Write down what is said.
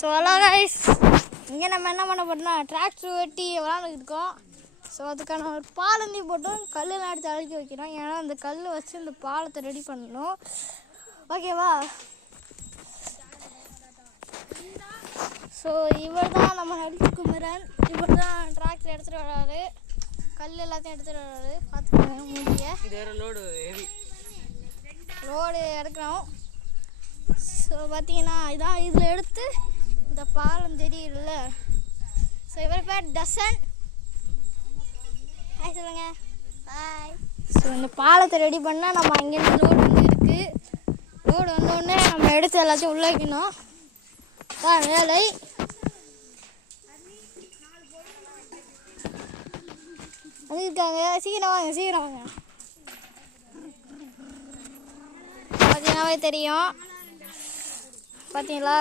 So hello guys, இங்கே நம்ம என்ன பண்ண போட்டோம்னா டிராக்டர் வெட்டி விளாண்டுக்கிட்டு இருக்கோம். ஸோ அதுக்கான ஒரு பாலந்தி போட்டோம், கல்லெல்லாம் எடுத்து அழுக்கி வைக்கிறோம். ஏன்னா அந்த கல் வச்சு இந்த பாலத்தை ரெடி பண்ணணும். ஓகேவா? ஸோ இவர் தான் நம்ம நடிகர் குமரன். இவர் தான் டிராக்டர் எடுத்துகிட்டு வராரு, கல் எல்லாத்தையும் எடுத்துகிட்டு வராரு. பார்த்துக்கோங்க முடிய ரோடு எடுக்கிறோம். ஸோ பார்த்தீங்கன்னா இதான் இதில் எடுத்து இந்த பாலம் தெரியுதுல்ல. ஸோ இவர் பேர் டசன். ஹாய் சொல்லுங்க. ஹாய். ஸோ இந்த பாலத்தை ரெடி பண்ணால் நம்ம அங்கேருந்து ரோடு வந்து இருக்குது. ரோடு வந்தோடனே நம்ம எடுத்து எல்லாத்தையும் உள்ள வைக்கணும். தான் வேலை. வந்துருக்காங்க, சீக்கிரம் வாங்க சீக்கிரம் வாங்க. பார்த்தீங்கன்னாவே தெரியும். பார்த்தீங்களா?